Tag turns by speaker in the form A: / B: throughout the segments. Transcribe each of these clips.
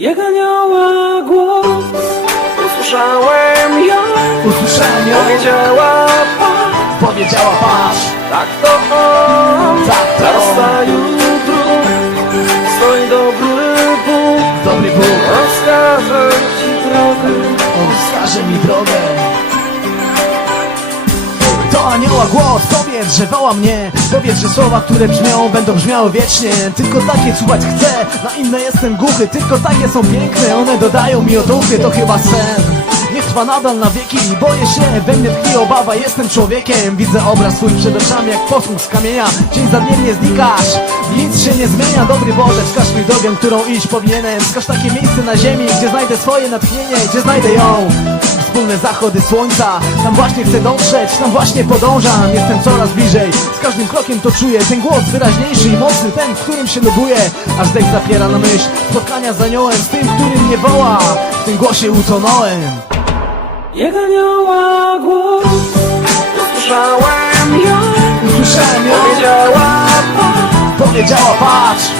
A: Jak anioła głos. Usłyszałem ją.
B: Usłyszałem ją,
A: Powiedziała Pan
B: powiedziała patrz
A: Tak to on.
B: Tak to on.
A: rozstaju dróg Stoi dobry Bóg.
B: Dobry Bóg,
A: Rozkaże ci drogę.
B: On wskaże mi drogę anioła głos, powiedz, że woła mnie. Powiedz, że słowa, które brzmią, będą brzmiały wiecznie. Tylko takie słuchać chcę, na inne jestem głuchy Tylko takie są piękne, one dodają mi otuchy To chyba sen. Niech trwa nadal na wieki, boję się, we mnie tkwi obawa, jestem człowiekiem. Widzę obraz swój przed oczami jak posąg z kamienia. Dzień za dniem nie znikasz, nic się nie zmienia. Dobry Boże, wskaż mi drogę, którą iść powinienem. Wskaż takie miejsce na ziemi, gdzie znajdę swoje natchnienie Gdzie znajdę ją Wspólne zachody słońca. Tam właśnie chcę dotrzeć, tam właśnie podążam. Jestem coraz bliżej, z każdym krokiem to czuję. Ten głos wyraźniejszy i mocny, ten, w którym się lubuję Aż dech zapiera na myśl Spotkania z aniołem, z tym, który mnie woła. W tym głosie utonąłem.
A: Jak anioła głos. Usłyszałem ją.
B: Usłyszałem ją,
A: Powiedziała Pan
B: powiedziała patrz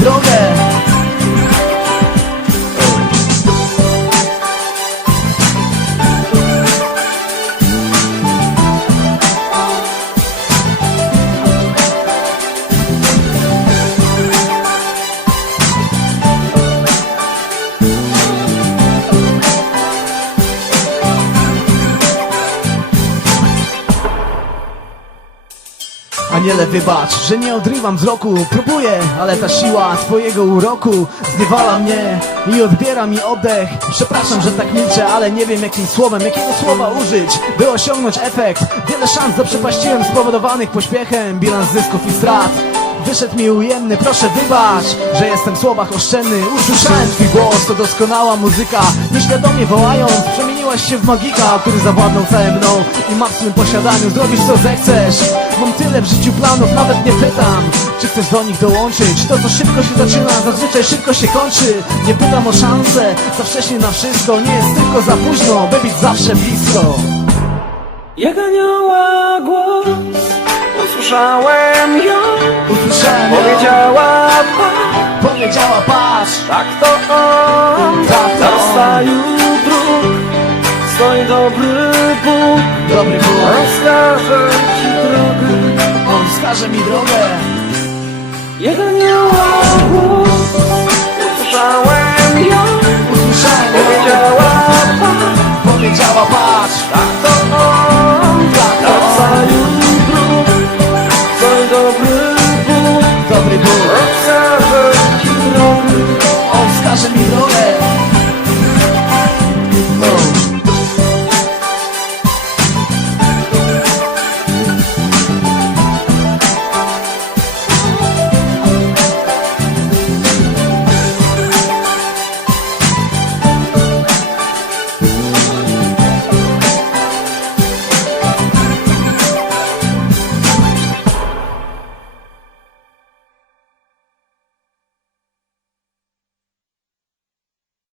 A: drogę
B: Aniele wybacz, że nie odrywam wzroku Próbuję, ale ta siła swojego uroku Zniewala mnie i odbiera mi oddech. Przepraszam, że tak milczę, ale nie wiem jakim słowem Jakiego słowa użyć, by osiągnąć efekt. Wiele szans zaprzepaściłem spowodowanych pośpiechem Bilans zysków i strat. Wyszedł mi ujemny, proszę wybacz Że jestem w słowach oszczędny. Usłyszałem twój głos, to doskonała muzyka. Nieświadomie wołając, przemieniłaś się w magika Który zawładnął całe mną i ma w swym posiadaniu Zrobić co zechcesz. Mam tyle w życiu planów, nawet nie pytam Czy chcesz do nich dołączyć. To co szybko się zaczyna, zazwyczaj szybko się kończy. Nie pytam o szansę, za wcześnie na wszystko. Nie jest tylko za późno, by być zawsze blisko.
A: Jak anioła głos Usłyszałem ją.
B: Usłyszałem
A: Powiedziała Pan
B: powiedziała patrz.
A: Tak to on
B: Tak to on.
A: Stoi dobry Bóg
B: Dobry Bóg,
A: Rozkaże ci drogę.
B: On wskaże mi drogę